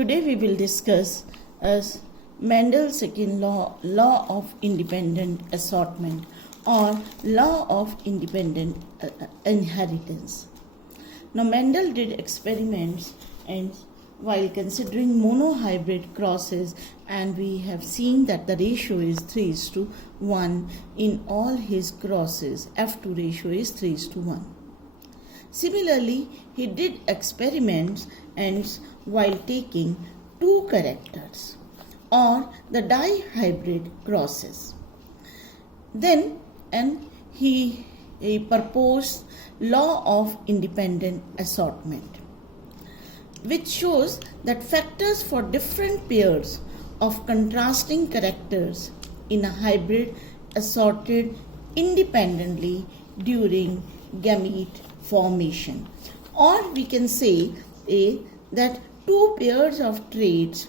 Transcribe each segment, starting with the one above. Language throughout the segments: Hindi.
Today we will discuss as Mendel's second law of independent assortment or law of independent inheritance. Now Mendel did experiments and while considering monohybrid crosses, and we have seen that the ratio is 3:1 in all his crosses. F2 ratio is 3:1. Similarly, he did experiments and while taking two characters or the dihybrid crosses. Then he proposed law of independent assortment, which shows that factors for different pairs of contrasting characters in a hybrid assorted independently during gamete formation. Or we can say that two pairs of traits,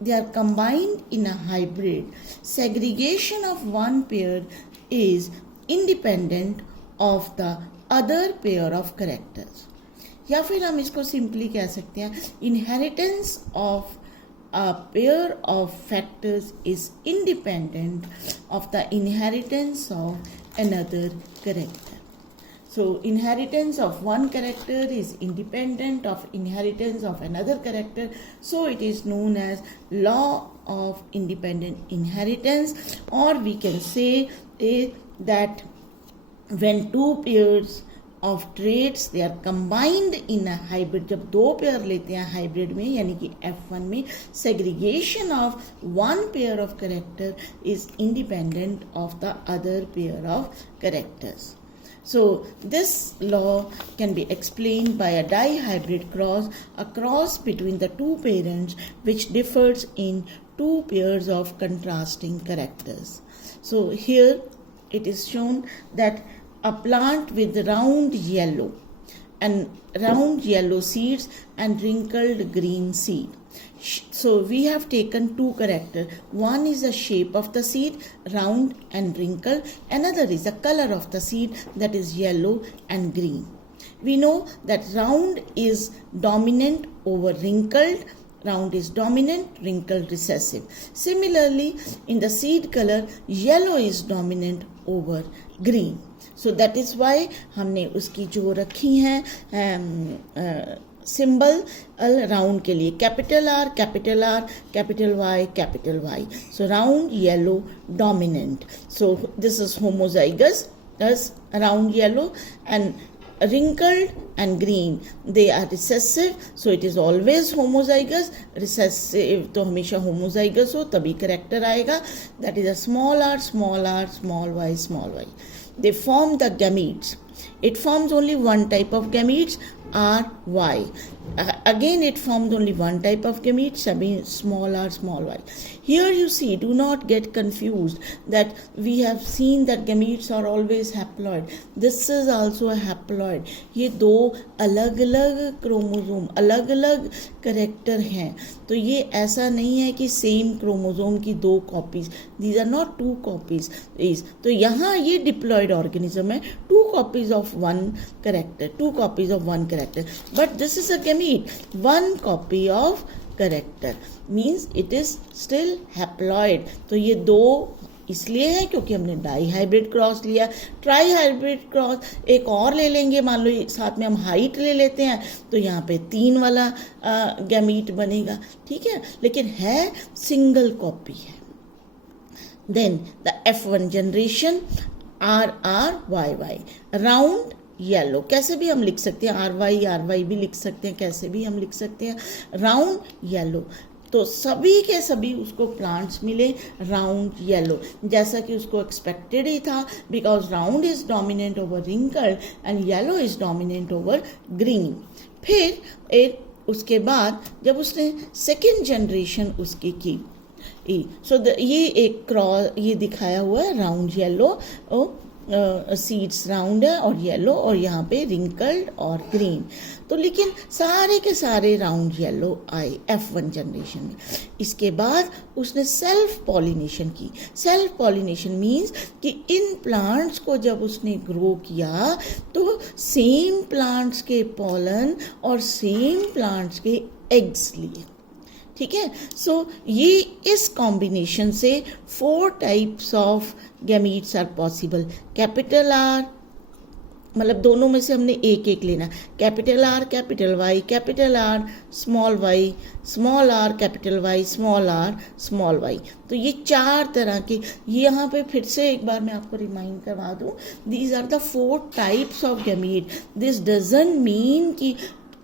they are combined in a hybrid. Segregation of one pair is independent of the other pair of characters. या फिर हम इसको सिंपली कह सकते हैं inheritance of a pair of factors is independent of the inheritance of another character. So inheritance of one character is independent of inheritance of another character. So it is known as law of independent inheritance, or we can say that when two pairs of traits they are combined in a hybrid, जब दो पेयर लेते हैं हाइब्रिड में यानी कि F1 में, segregation of one pair of character is independent of the other pair of characters. So this law can be explained by a dihybrid cross, a cross between the two parents which differs in two pairs of contrasting characters. So here it is shown that a plant with round yellow seeds and wrinkled green seed. So we have taken two characters. One is the shape of the seed, round and wrinkled. Another is the color of the seed, that is yellow and green. We know that round is dominant over wrinkled. Round is dominant, wrinkled recessive. Similarly, in the seed color, yellow is dominant over green. So that is why हमने उसकी जो रखी हैं सिंबल राउंड के लिए capital R, capital Y. So round yellow dominant. So this is homozygous as round yellow, and wrinkled and green they are recessive. So it is always homozygous. Recessive तो हमेशा homozygous हो तभी character आएगा. That is a small r, small y. They form the gametes. It forms only one type of gametes, RY. Again it forms only one type of gametes, small r, small y. Here you see, do not get confused that we have seen that gametes are always haploid. This is also a haploid. ये दो अलग अलग क्रोमोसोम, अलग अलग करेक्टर हैं. तो ये ऐसा नहीं है कि सेम क्रोमोसोम की दो copies. These are not two copies. तो यहाँ ये डिप्लॉयड ऑर्गेनिज्म है. Two copies of one character. But this is a gamete. One copy of character means it is still haploid. तो ये दो इसलिए है क्योंकि हमने डाई हाइब्रिड क्रॉस लिया. ट्राई हाइब्रिड क्रॉस एक और ले लेंगे, मान लो साथ में हम हाइट ले लेते हैं तो यहाँ पे 3 वाला गैमीट बनेगा. ठीक है, लेकिन है सिंगल कॉपी है. Then the F1 generation RRYY round yellow, कैसे भी हम लिख सकते हैं, RY भी लिख सकते हैं, कैसे भी हम लिख सकते हैं. राउंड येलो, तो सभी के सभी उसको प्लांट्स मिले राउंड येलो, जैसा कि उसको एक्सपेक्टेड ही था, because round is dominant over wrinkled and yellow is dominant over green. फिर उसके बाद जब उसने सेकेंड जनरेशन उसकी की, ये एक क्रॉस ये दिखाया हुआ है राउंड येलो, सीड्स राउंड है और येलो, और यहाँ पे रिंकल्ड और ग्रीन. तो लेकिन सारे के सारे राउंड येलो आए F1 जनरेशन में. इसके बाद उसने सेल्फ पॉलिनेशन की. सेल्फ पॉलिनेशन मीन्स कि इन प्लांट्स को जब उसने ग्रो किया तो सेम प्लांट्स के पॉलन और सेम प्लांट्स के एग्स लिए. ठीक है। सो ये इस कॉम्बिनेशन से 4 types of gametes are possible. Capital R, मतलब दोनों में से हमने एक एक लेना, capital R capital Y, capital R small Y, small R capital Y, small R small Y. तो ये 4 तरह के, यहाँ पे फिर से एक बार मैं आपको रिमाइंड करवा दूँ, these are the 4 types of gamete. This doesn't mean कि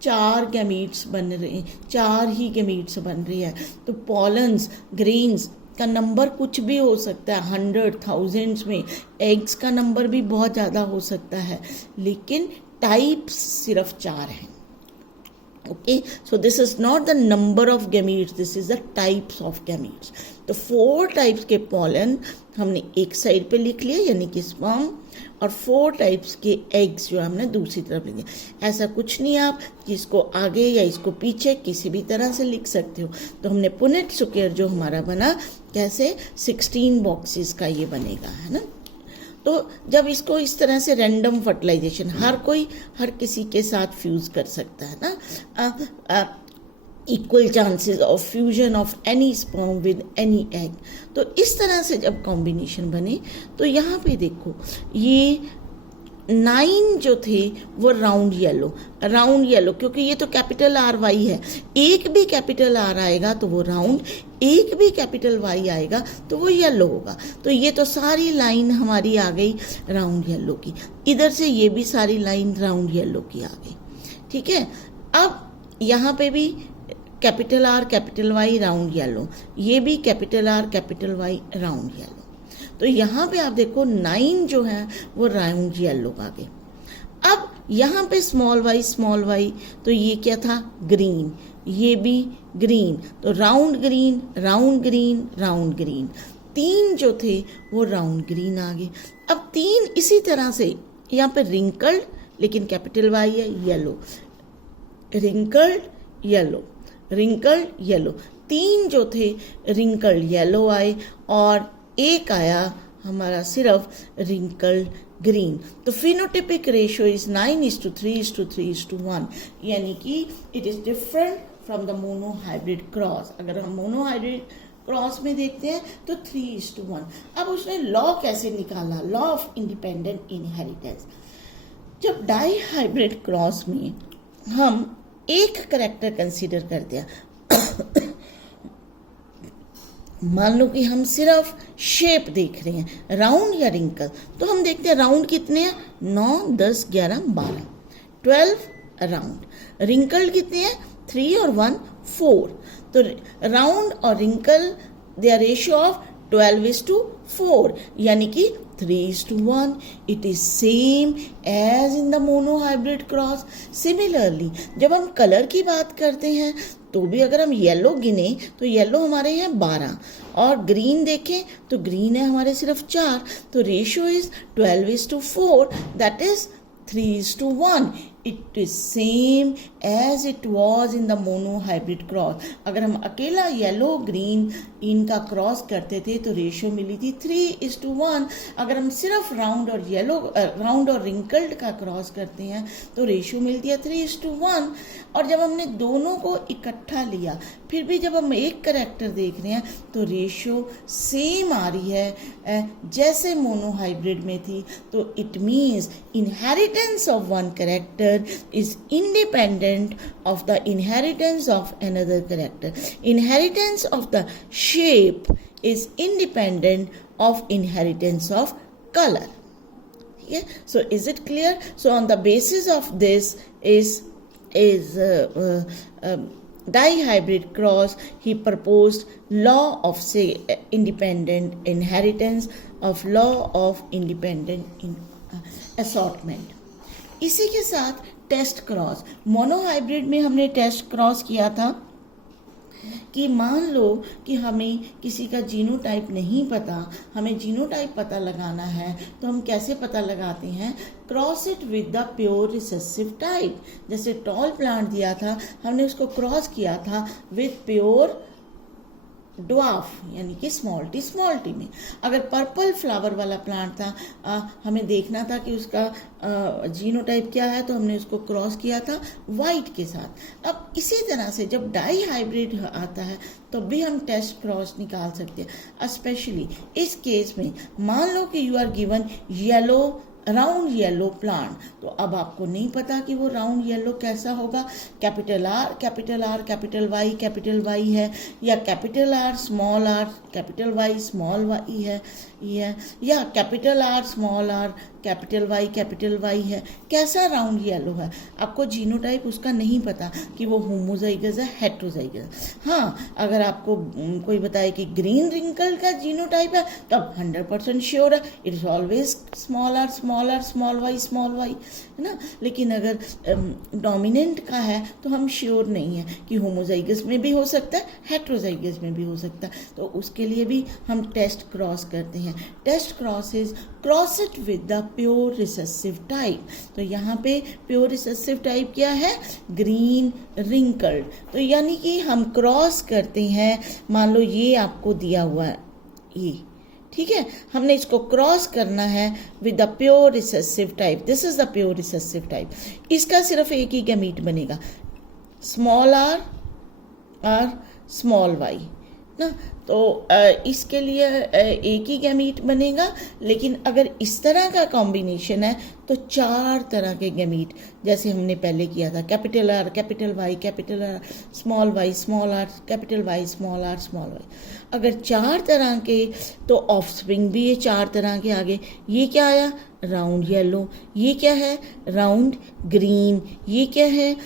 4 गैमीट्स बन रहे हैं, 4 ही गैमीट्स बन रही है। तो पॉलन्स, ग्रेन्स का नंबर कुछ भी हो सकता है, 100, थाउजेंड्स में। एग्स का नंबर भी बहुत ज़्यादा हो सकता है, लेकिन टाइप्स सिर्फ 4 हैं। Okay, so this is not the number of gametes, this is the types of gametes. तो 4 टाइप्स के पॉलन हमने एक साइड पे लिख लिए, यानी कि स्पर्म, और 4 टाइप्स के एग्स जो हमने दूसरी तरफ लिखे। ऐसा कुछ नहीं, आप इसको आगे या इसको पीछे किसी भी तरह से लिख सकते हो। तो हमने पुनेट स्क्वायर जो हमारा बना, कैसे 16 बॉक्सेस का ये बनेगा, है ना। तो जब इसको इस तरह से रैंडम फर्टिलाइजेशन, हर कोई हर किसी के साथ फ्यूज कर सकता है ना, equal chances of fusion of any sperm with any egg. तो इस तरह से जब कॉम्बिनेशन बने, तो यहाँ पे देखो ये 9 जो थे वो राउंड येलो, क्योंकि ये तो कैपिटल आर वाई है। एक भी कैपिटल आर आएगा तो वो राउंड, एक भी कैपिटल वाई आएगा तो वो येलो होगा। तो ये तो सारी लाइन हमारी आ गई राउंड येलो की, इधर से ये भी सारी लाइन राउंड येलो की आ गई, ठीक है। अब यहाँ पे भी capital R capital Y round yellow, ये भी capital R capital Y round yellow. तो यहाँ पे आप देखो 9 जो है वो राउंड येलो आ गए। अब यहाँ पे स्मॉल वाई, तो ये क्या था, ग्रीन, ये भी ग्रीन, तो round green round green round green. 3 जो थे वो राउंड ग्रीन आ गए। अब 3 इसी तरह से यहाँ पे रिंकल्ड, लेकिन कैपिटल वाई है, yellow, wrinkled yellow, wrinkled yellow. 3 जो थे रिंकल्ड येलो आए, और एक आया हमारा सिर्फ रिंकल्ड ग्रीन। तो फिनोटिपिक रेशियो इज 9:3:3:1, यानी कि it is different from the monohybrid cross. अगर हम मोनोहाइब्रिड क्रॉस में देखते हैं तो 3:1। अब उसने लॉ कैसे निकाला, लॉ ऑफ इंडिपेंडेंट इनहेरिटेंस। जब डाई हाइब्रिड क्रॉस में हम एक करेक्टर कंसीडर करते हैं, मान लो कि हम सिर्फ शेप देख रहे हैं, राउंड या रिंकल, तो हम देखते हैं राउंड कितने हैं, 9, 10, 11, 12, 12 राउंड। रिंकल कितने हैं, 3 और 1, 4। तो राउंड और wrinkle they are ratio of 12:4, यानी कि 3:1. It is same as in the monohybrid cross. Similarly, जब हम कलर की बात करते हैं तो भी अगर हम येलो गिने तो येलो हमारे हैं 12, और ग्रीन देखें तो ग्रीन है हमारे सिर्फ 4, तो ratio is 12:4, that is 3:1. It is same as it was in the monohybrid cross. अगर हम अकेला येलो ग्रीन इनका क्रॉस करते थे तो रेशियो मिली थी 3:1. अगर हम सिर्फ राउंड और येलो राउंड और रिंकल्ड का क्रॉस करते हैं तो रेशियो मिलती है 3:1. और जब हमने दोनों को इकट्ठा लिया, फिर भी जब हम एक करेक्टर देख रहे हैं तो रेशियो सेम आ रही है जैसे मोनोहाइब्रिड में थी. तो it means inheritance of one character is independent of the inheritance of another character. Inheritance of the shape is independent of inheritance of color. Yeah? So is it clear? So on the basis of this is dihybrid cross, he proposed law of independent inheritance, of law of independent assortment. इसी के साथ टेस्ट क्रॉस, मोनोहाइब्रिड में हमने टेस्ट क्रॉस किया था कि मान लो कि हमें किसी का जीनोटाइप नहीं पता, हमें जीनोटाइप पता लगाना है, तो हम कैसे पता लगाते हैं, cross it with the pure recessive type. जैसे टॉल प्लांट दिया था, हमने उसको क्रॉस किया था विद प्योर ड्वार्फ यानी कि स्मॉल टी में। अगर पर्पल फ्लावर वाला प्लांट था, हमें देखना था कि उसका जीनोटाइप क्या है, तो हमने उसको क्रॉस किया था वाइट के साथ। अब इसी तरह से जब डाई हाइब्रिड आता है तो भी हम टेस्ट क्रॉस निकाल सकते हैं। स्पेशली इस केस में मान लो कि you are given yellow round yellow plant, तो अब आपको नहीं पता कि वो राउंड येलो कैसा होगा। कैपिटल आर कैपिटल वाई है, या capital R capital Y small Y है, या कैपिटल आर कैपिटल वाई है। कैसा राउंड येलो है, आपको जीनोटाइप उसका नहीं पता कि वो होमोजाइगस है हेटेरोजाइगस। हाँ, अगर आपको कोई बताए कि ग्रीन रिंकल का जीनोटाइप है तो आप 100% श्योर है, it is always small Y, है ना। लेकिन अगर डोमिनेंट का है तो हम श्योर नहीं है कि होमोजाइगस में भी हो सकता है, हेटेरोजाइगस में भी हो सकता है, तो उसके लिए भी हम टेस्ट क्रॉस करते हैं। Test cross is cross it with the pure recessive type. तो यहाँ पे प्योर रिसेसिव टाइप क्या है, ग्रीन रिंकल्ड। तो यानी कि हम क्रॉस करते हैं, मान लो ये आपको दिया हुआ है ये, ठीक है, हमने इसको क्रॉस करना है with the pure recessive type. This is the pure recessive type. इसका सिर्फ एक ही गैमीट बनेगा, स्मॉल आर और स्मॉल वाई ना। तो इसके लिए एक ही गैमीट बनेगा। लेकिन अगर इस तरह का कॉम्बिनेशन है तो 4 तरह के गैमीट, जैसे हमने पहले किया था, capital R capital Y small R capital Y small Y. अगर 4 तरह के, तो ऑफस्प्रिंग भी ये 4 तरह के आगे। ये क्या आया, राउंड येलो, ये क्या है, राउंड ग्रीन, ये क्या है,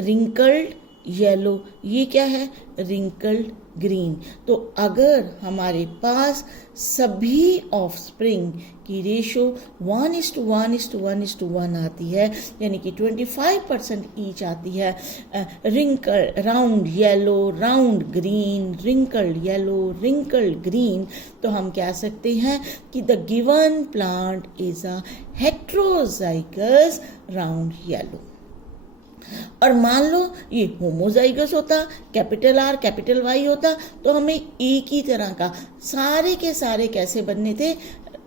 रिंकल्ड येलो, ये क्या है, रिंकल्ड ग्रीन। तो अगर हमारे पास सभी ऑफस्प्रिंग की रेशो 1:1:1:1 आती है, यानी कि 25% ईच आती है, wrinkle round yellow round green wrinkled yellow wrinkled green, तो हम कह सकते हैं कि the given plant is a heterozygous round yellow. और मान लो ये होमोजाइगस होता, कैपिटल आर कैपिटल वाई होता, तो हमें एक ही तरह का सारे के सारे कैसे बनने थे,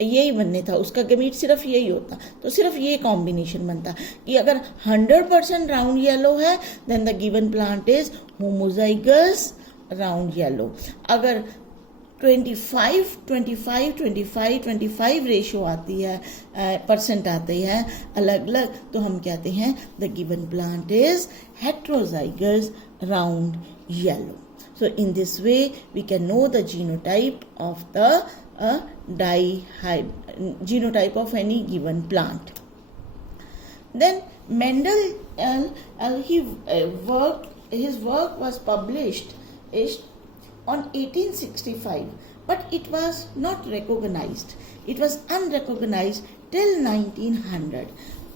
यही बनने था, उसका गैमीट सिर्फ यही होता, तो सिर्फ ये कॉम्बिनेशन बनता कि अगर 100% राउंड येलो है then the given plant is homozygous round yellow. अगर 25 रेशो आती है, परसेंट आती है अलग अलग, तो हम कहते हैं the given plant is heterozygous round yellow. So in this way we can know the genotype of the genotype of any given plant. Then Mendel, his work was published on 1865, but it was not recognized. It was unrecognized till 1900.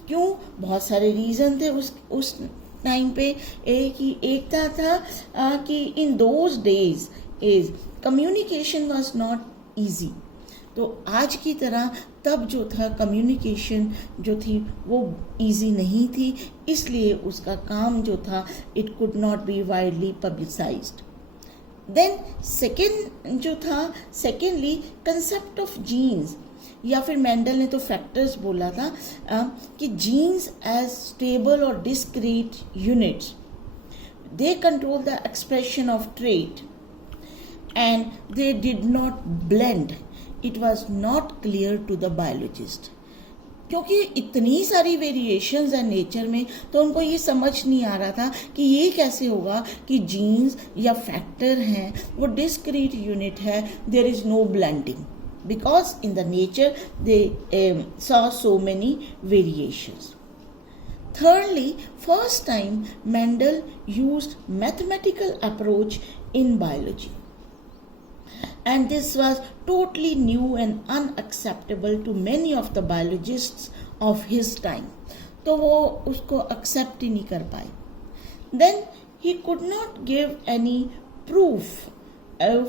क्यों? बहुत सारे रीजन थे उस टाइम पे। एक था कि in those days communication was not easy. तो आज की तरह तब जो था कम्युनिकेशन जो थी वो इजी नहीं थी, इसलिए उसका काम जो था it could not be widely publicized. Then secondly concept of genes, या फिर मेंडल ने तो फैक्टर्स बोला था कि जीन्स एज स्टेबल और discrete units, they control the expression of trait and they did not blend. It was not clear to the biologist, क्योंकि इतनी सारी वेरिएशंस है नेचर में, तो उनको ये समझ नहीं आ रहा था कि ये कैसे होगा कि जीन्स या फैक्टर हैं वो डिस्क्रीट यूनिट है, there is no blending, because in the nature they saw so many variations. Thirdly, first time Mendel used mathematical approach in biology, and this was totally new and unacceptable to many of the biologists of his time. तो वो उसको accept ही नहीं कर पाए. Then he could not give any proof of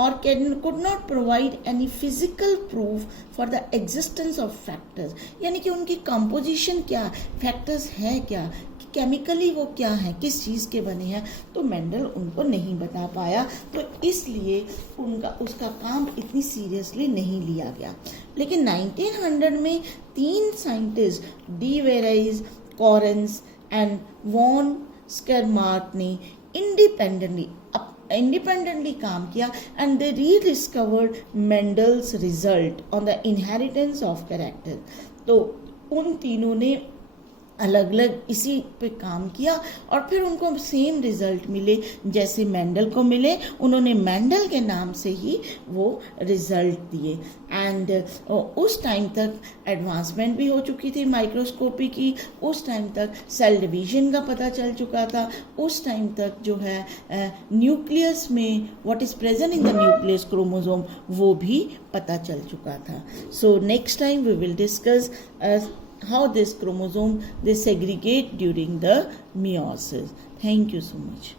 or could not provide any physical proof for the existence of factors, यानी कि उनकी composition क्या, factors है क्या, केमिकली वो क्या है, किस चीज़ के बने हैं, तो मेंडल उनको नहीं बता पाया, तो इसलिए उसका काम इतनी सीरियसली नहीं लिया गया। लेकिन 1900 में 3 scientist de Vries, Correns and von Tschermak ने इंडिपेंडेंटली काम किया and they rediscovered Mendel's result on the inheritance of character. तो उन तीनों ने अलग अलग इसी पे काम किया और फिर उनको सेम रिजल्ट मिले जैसे मेंडल को मिले, उन्होंने मेंडल के नाम से ही वो रिजल्ट दिए। एंड उस टाइम तक एडवांसमेंट भी हो चुकी थी माइक्रोस्कोपी की, उस टाइम तक सेल डिवीजन का पता चल चुका था, उस टाइम तक जो है न्यूक्लियस में what is present in the nucleus chromosome वो भी पता चल चुका था। So next time we will discuss how this chromosome they segregate during the meiosis. Thank you so much.